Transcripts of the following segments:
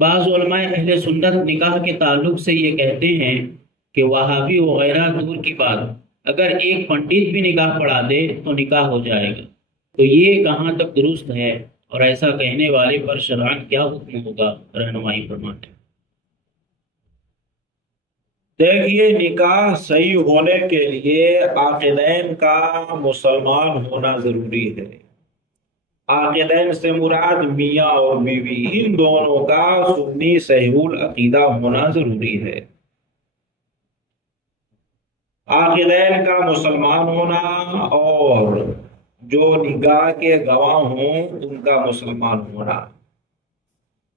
بعض علماء اہل سنت نکاح کے تعلق سے یہ کہتے ہیں کہ وہابی وغیرہ دور کی بات، اگر ایک پنڈت بھی نکاح پڑھا دے تو نکاح ہو جائے گا۔ تو یہ کہاں تک درست ہے، اور ایسا کہنے والے پر شرعاً کیا حکم ہوگا؟ رہنمائی فرماتے ہیں۔ دیکھیے، نکاح صحیح ہونے کے لیے عاقلین کا مسلمان ہونا ضروری ہے۔ عاقلین سے مراد میاں اور بیوی، ان دونوں کا سنی صحیح العقیدہ ہونا ضروری ہے۔ عاقلین کا مسلمان ہونا، اور جو نکاح کے گواہ ہوں ان کا مسلمان ہونا،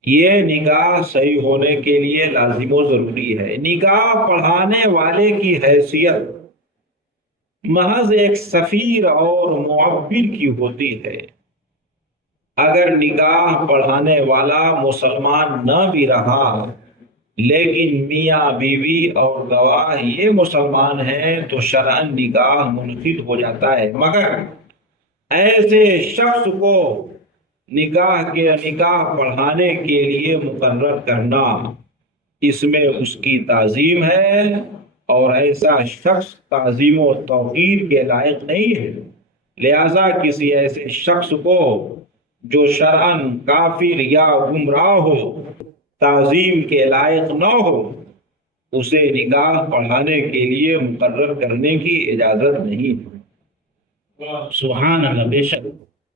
یہ نکاح صحیح ہونے کے لیے لازم و ضروری ہے۔ نکاح پڑھانے والے کی حیثیت محض ایک سفیر اور معبر کی ہوتی ہے۔ اگر نکاح پڑھانے والا مسلمان نہ بھی رہا، لیکن میاں بیوی اور گواہ یہ مسلمان ہیں، تو شرعاً نکاح منعقد ہو جاتا ہے۔ مگر ایسے شخص کو نکاح پڑھانے کے لیے مقرر کرنا، اس میں اس کی تعظیم ہے، اور ایسا شخص تعظیم و توقیر کے لائق نہیں ہے۔ لہذا کسی ایسے شخص کو جو شرعاً کافر یا گمراہ ہو، تعظیم کے لائق نہ ہو، اسے نکاح پڑھانے کے لیے مقرر کرنے کی اجازت نہیں ہے۔ سبحان اللہ، بے شک